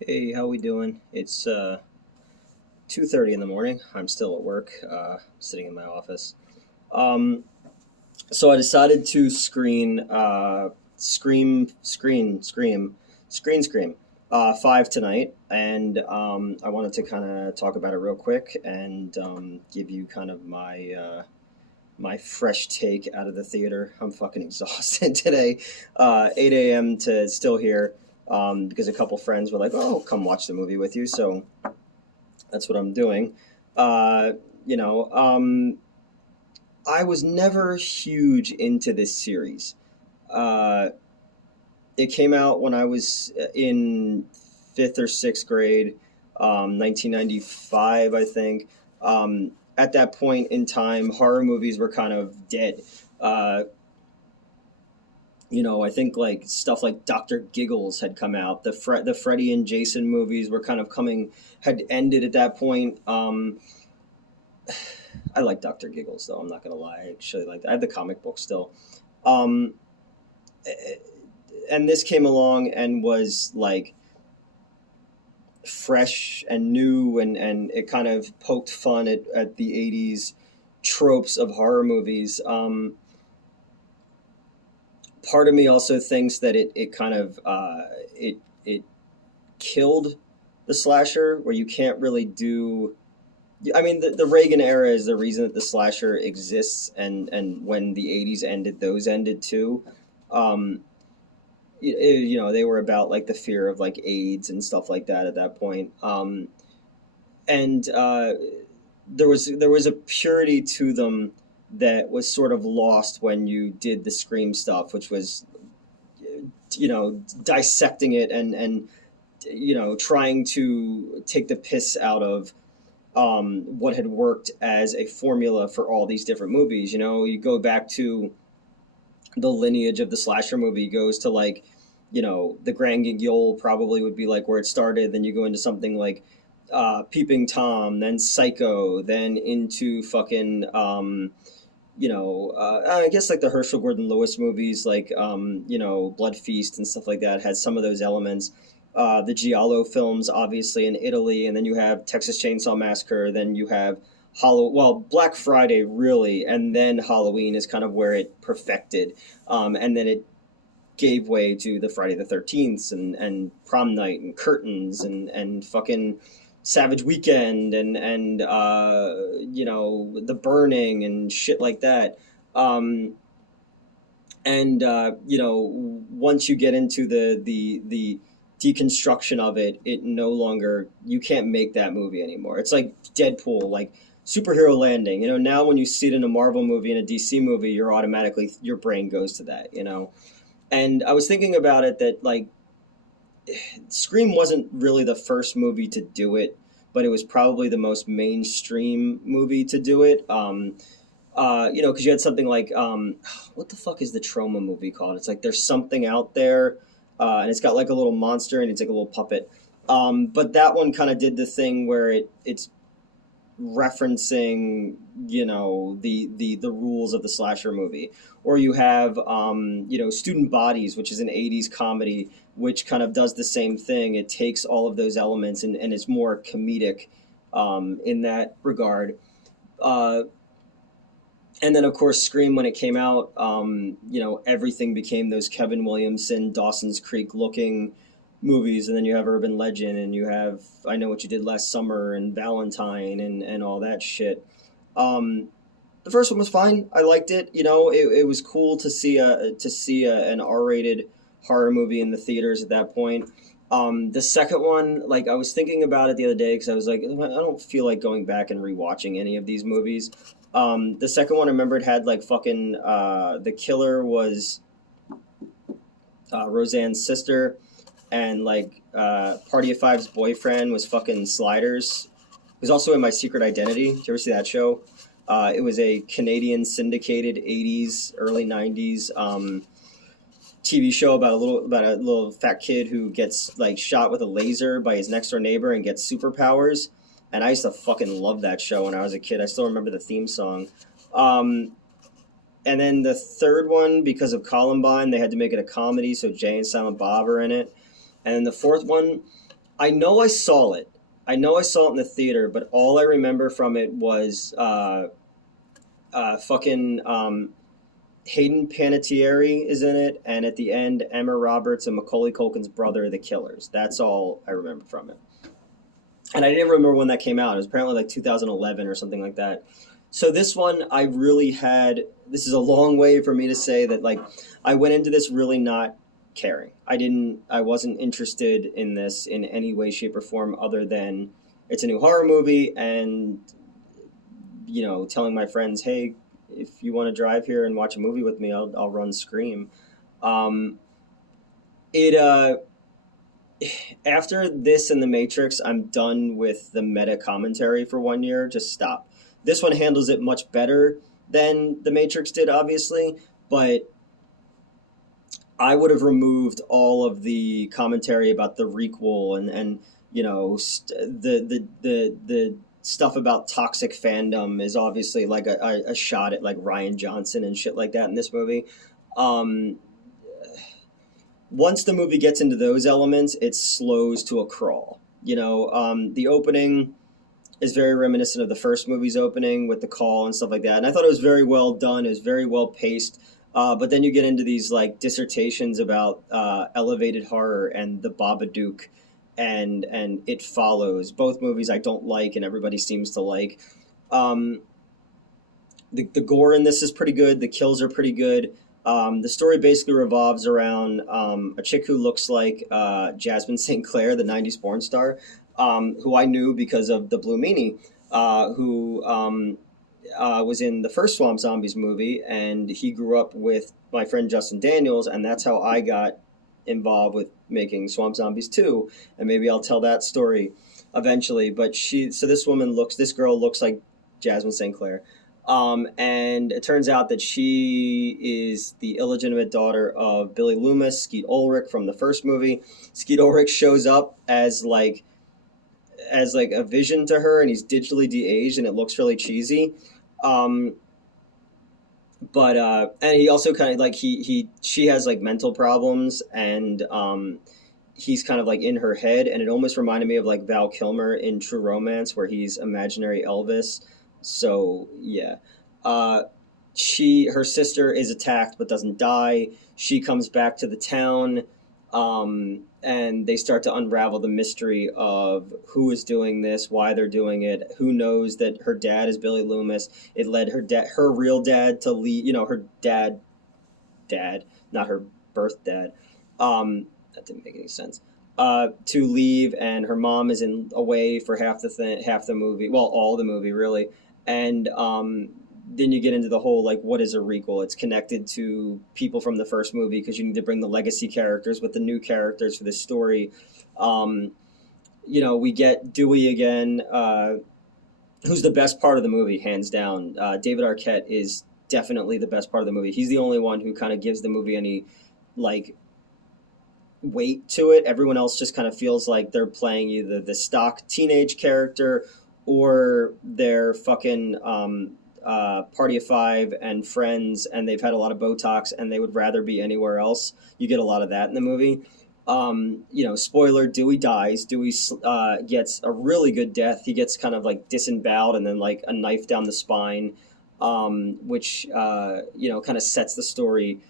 Hey, how we doing? It's 2:30 in the morning. I'm still at work, sitting in my office. Um, so I decided to Scream 5 tonight, and I wanted to kind of talk about it real quick and give you kind of my fresh take out of the theater. I'm fucking exhausted today. 8 a.m. to still here because a couple friends were like, "Oh, come watch the movie with you." So that's what I'm doing. Uh, you know, um, I was never huge into this series. Uh, it came out when I was in fifth or sixth grade, 1995, I think. At that point in time, horror movies were kind of dead. Uh, I think like stuff like Doctor Giggles had come out. The Freddy and Jason movies were kind of coming had ended at that point. I like Doctor Giggles though. I'm not gonna lie. I actually like. I have the comic book still. Um, and this came along and was like fresh and new, and it kind of poked fun at the '80s tropes of horror movies. Part of me also thinks that it kind of it killed the slasher, where you can't really do. I mean, the Reagan era is the reason that the slasher exists, and when the '80s ended, those ended too. Um, they were about like the fear of like AIDS and stuff like that at that point. And there was a purity to them that was sort of lost when you did the Scream stuff, which was dissecting it and trying to take the piss out of what had worked as a formula for all these different movies. You go back to the lineage of the slasher movie goes to like, the Grand Guignol probably would be like where it started. Then you go into something like Peeping Tom, then Psycho, then into fucking, I guess like the Herschel Gordon Lewis movies, like, Blood Feast and stuff like that, had some of those elements. The Giallo films, obviously, in Italy, and then you have Texas Chainsaw Massacre, then you have Black Friday, really, and then Halloween is kind of where it perfected. And then it gave way to the Friday the 13th and Prom Night and Curtains and fucking Savage Weekend and The Burning and shit like that. Um, and once you get into the deconstruction of it, it no longer, you can't make that movie anymore. It's like Deadpool, like Superhero Landing. Now when you see it in a Marvel movie and a DC movie, your brain goes to that. And I was thinking about it that like Scream wasn't really the first movie to do it, but it was probably the most mainstream movie to do it. Because you had something like what the fuck is the Trauma movie called? It's like There's Something Out There, and it's got like a little monster and it's like a little puppet. But that one kind of did the thing where it's referencing the rules of the slasher movie. Or you have Student Bodies, which is an '80s comedy, which kind of does the same thing. It takes all of those elements and it's more comedic in that regard. Uh, and then of course Scream, when it came out, everything became those Kevin Williamson, Dawson's Creek looking movies. And then you have Urban Legend, and you have I Know What You Did Last Summer and Valentine and all that shit. um, the first one was fine. I liked it. It was cool to see an R-rated horror movie in the theaters at that point. The second one, like I was thinking about it the other day because I was like, I don't feel like going back and rewatching any of these movies. The second one, I remember it had like fucking the killer was Roseanne's sister, and like Party of Five's boyfriend was fucking Sliders. He was also in My Secret Identity. Did you ever see that show? It was a Canadian syndicated '80s, early '90s TV show about a little fat kid who gets like shot with a laser by his next door neighbor and gets superpowers. And I used to fucking love that show when I was a kid. I still remember the theme song. Um, and then the third one, because of Columbine, they had to make it a comedy, so Jay and Silent Bob are in it. And then the fourth one, I know I saw it. I know I saw it in the theater, but all I remember from it was fucking Hayden Panettiere is in it, and at the end, Emma Roberts and Macaulay Culkin's brother are the killers. That's all I remember from it. And I didn't remember when that came out. It was apparently like 2011 or something like that. So this one, I really had. This is a long way for me to say that, like, I went into this really not caring. I didn't. I wasn't interested in this in any way, shape, or form other than it's a new horror movie, and telling my friends, hey, if you want to drive here and watch a movie with me, I'll run Scream. Um, it After this and The Matrix, I'm done with the meta commentary for 1 year. Just stop. This one handles it much better than The Matrix did, obviously, but I would have removed all of the commentary about the requel and the stuff about toxic fandom is obviously like a shot at like Ryan Johnson and shit like that in this movie. Um, Once the movie gets into those elements, it slows to a crawl. The opening is very reminiscent of the first movie's opening with the call and stuff like that. And I thought it was very well done. It was very well paced. But then you get into these like dissertations about elevated horror and the Babadook and It Follows. Both movies I don't like and everybody seems to like. Um, the gore in this is pretty good. The kills are pretty good. The story basically revolves around a chick who looks like Jasmine St. Clair, the 90s porn star, who I knew because of the Blue Meanie, who was in the first Swamp Zombies movie, and he grew up with my friend Justin Daniels, and that's how I got involved with making Swamp Zombies 2, and maybe I'll tell that story eventually. But this girl looks like Jasmine St. Clair. And it turns out that she is the illegitimate daughter of Billy Loomis, Skeet Ulrich from the first movie. Skeet Ulrich shows up as like a vision to her, and he's digitally de-aged, and it looks really cheesy. Um, but and he also kind of like she has like mental problems, and he's kind of like in her head, and it almost reminded me of like Val Kilmer in True Romance, where he's imaginary Elvis. So yeah, uh, her sister is attacked but doesn't die. She comes back to the town, and they start to unravel the mystery of who is doing this, why they're doing it. Who knows that her dad is Billy Loomis? It led her real dad to leave. Her dad, not her birth dad. That didn't make any sense. To leave, and her mom is in away for half the movie. Well, all the movie really, and then you get into the whole like what is a requel? It's connected to people from the first movie because you need to bring the legacy characters with the new characters for this story. Um, we get Dewey again, who's the best part of the movie, hands down. David Arquette is definitely the best part of the movie. He's the only one who kind of gives the movie any like weight to it. Everyone else just kind of feels like they're playing either the stock teenage character or they're fucking Party of Five and Friends, and they've had a lot of Botox and they would rather be anywhere else. You get a lot of that in the movie. Spoiler: Dewey dies. Dewey gets a really good death. He gets kind of like disemboweled and then like a knife down the spine, which kind of sets the story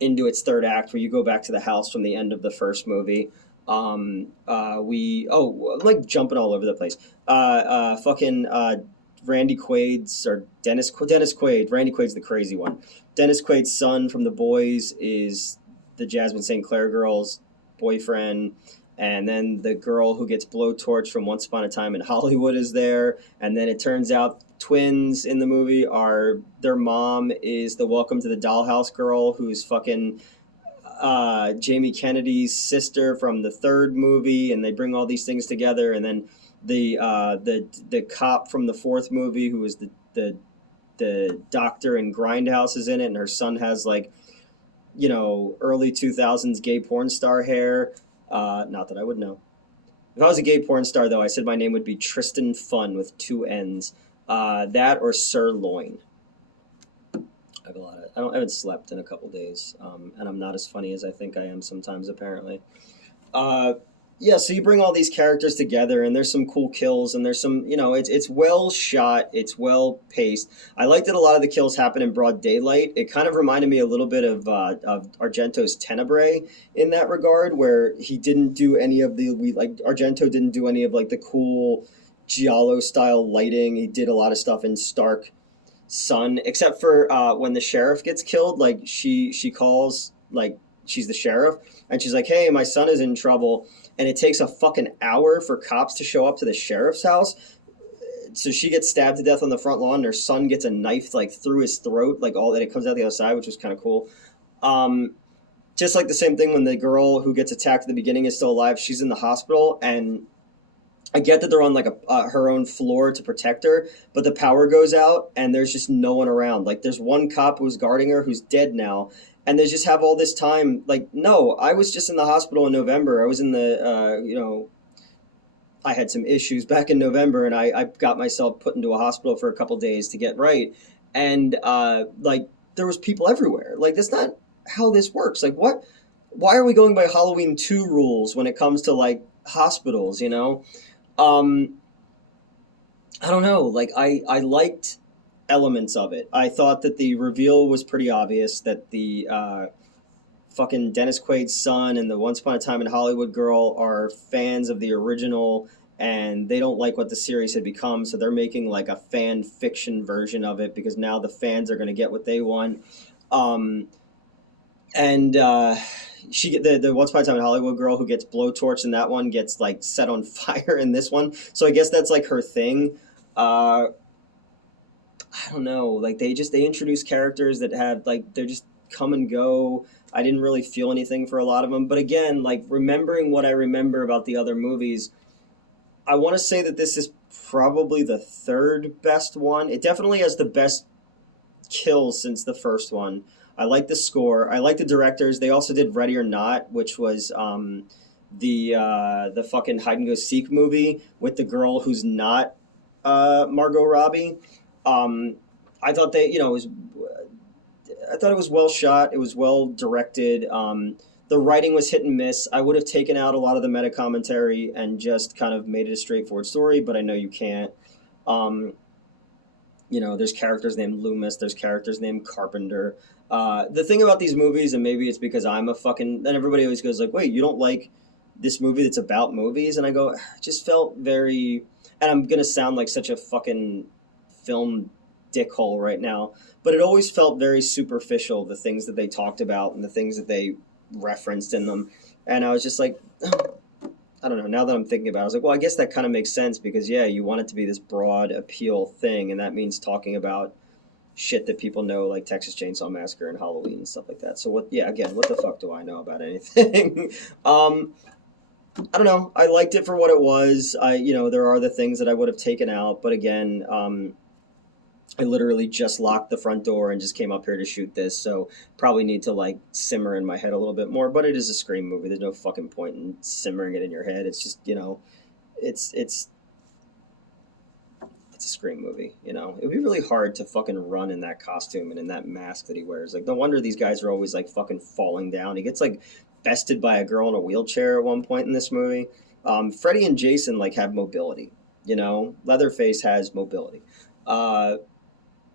into its third act, where you go back to the house from the end of the first movie. I'm like jumping all over the place. Fucking Randy Quaid's or Dennis Quaid. Randy Quaid's the crazy one. Dennis Quaid's son from The Boys is the Jasmine St. Clair girl's boyfriend, and then the girl who gets blowtorch from Once Upon a Time in Hollywood is there, and then it turns out twins in the movie are their mom is the Welcome to the Dollhouse girl who's fucking Jamie Kennedy's sister from the third movie, and they bring all these things together, and then the cop from the fourth movie who was the doctor in Grindhouse is in it, and her son has like early 2000s gay porn star hair. Not that I would know. If I was a gay porn star, though, I said my name would be Tristan Fun with two N's. That or Sirloin. I haven't slept in a couple days, and I'm not as funny as I think I am sometimes, apparently. Uh, Yeah, so you bring all these characters together, and there's some cool kills, and there's some, it's well shot, it's well paced. I like that a lot of the kills happen in broad daylight. It kind of reminded me a little bit of Argento's Tenebrae in that regard, where he didn't do any of the we like Argento didn't do any of like the cool giallo style lighting. He did a lot of stuff in stark sun, except for when the sheriff gets killed. Like she calls, like she's the sheriff, and she's like, "Hey, my son is in trouble," and it takes a fucking hour for cops to show up to the sheriff's house. So she gets stabbed to death on the front lawn, and her son gets a knife like through his throat, like all that it comes out the other side, which was kind of cool. Um, just like the same thing when the girl who gets attacked at the beginning is still alive. She's in the hospital, and I get that they're on like a her own floor to protect her, but the power goes out and there's just no one around. Like there's one cop who's guarding her who's dead now, and they just have all this time. Like, no, I was just in the hospital in November. I was in the I had some issues back in November, and I got myself put into a hospital for a couple days to get right, and like there was people everywhere. Like that's not how this works. Like what? Why are we going by Halloween 2 rules when it comes to like hospitals? Um, I don't know. Like I liked elements of it. I thought that the reveal was pretty obvious that the fucking Dennis Quaid's son and the Once Upon a Time in Hollywood girl are fans of the original, and they don't like what the series had become, so they're making like a fan fiction version of it because now the fans are going to get what they want. Um, and she get the Once Upon a Time in Hollywood girl who gets blowtorched in that one gets like set on fire in this one. So I guess that's like her thing. Uh, I don't know. Like they introduce characters that have like they're just come and go. I didn't really feel anything for a lot of them. But again, like remembering what I remember about the other movies, I want to say that this is probably the third best one. It definitely has the best kills since the first one. I like the score. I like the directors. They also did Ready or Not, which was the fucking hide and go seek movie with the girl who's not Margot Robbie. Um, I thought I thought it was well shot. It was well directed. The writing was hit and miss. I would have taken out a lot of the meta commentary and just kind of made it a straightforward story, but I know you can't. Um, there's characters named Loomis, there's characters named Carpenter. The thing about these movies, and maybe it's because I'm a fucking, then everybody always goes like, wait, you don't like this movie that's about movies? And I go, it just felt very, and I'm gonna sound like such a fucking film dickhole right now, but it always felt very superficial, the things that they talked about and the things that they referenced in them. And I was just like, I don't know. Now that I'm thinking about it, I was like, well, I guess that kind of makes sense because, yeah, you want it to be this broad appeal thing, and that means talking about shit that people know, like Texas Chainsaw Massacre and Halloween and stuff like that. So, what, yeah, again, what the fuck do I know about anything? um, I don't know. I liked it for what it was. There are the things that I would have taken out, but again, I literally just locked the front door and just came up here to shoot this, so probably need to like simmer in my head a little bit more. But it is a Scream movie. There's no fucking point in simmering it in your head. It's just it's it's it's a Scream movie. It'd be really hard to fucking run in that costume and in that mask that he wears. Like no wonder these guys are always like fucking falling down. He gets like bested by a girl in a wheelchair at one point in this movie. Freddy and Jason like have mobility. Leatherface has mobility. Uh,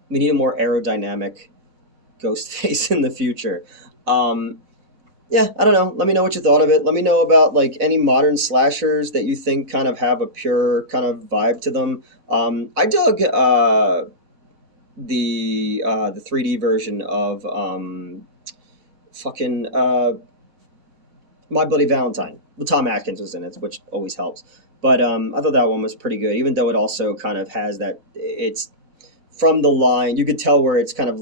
we need a more aerodynamic ghost face in the future. Um, yeah, I don't know. Let me know what you thought of it. Let me know about like any modern slashers that you think kind of have a pure kind of vibe to them. I dug the 3D version of fucking My Bloody Valentine. Well, Tom Atkins was in it, which always helps. But I thought that one was pretty good, even though it also kind of has that it's from the line. You could tell where it's kind of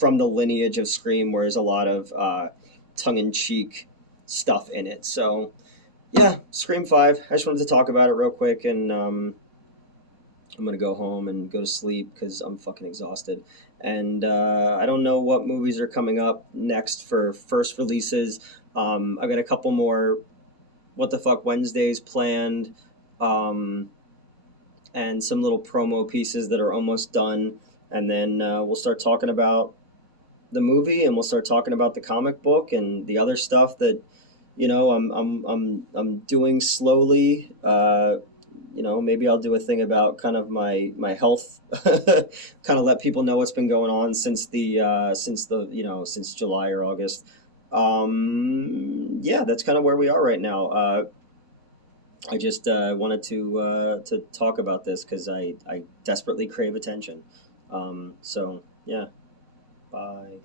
from the lineage of Scream, where there's a lot of tongue-in-cheek stuff in it. So, yeah, Scream 5. I just wanted to talk about it real quick, and I'm going to go home and go to sleep because I'm fucking exhausted. And I don't know what movies are coming up next for first releases. I've got a couple more What the Fuck Wednesdays planned. And some little promo pieces that are almost done. And then we'll start talking about the movie, and we'll start talking about the comic book and the other stuff that you know, I'm doing slowly. Maybe I'll do a thing about kind of my health, kind of let people know what's been going on since July or August. Yeah, that's kind of where we are right now. I just wanted to talk about this because I desperately crave attention. So yeah, bye.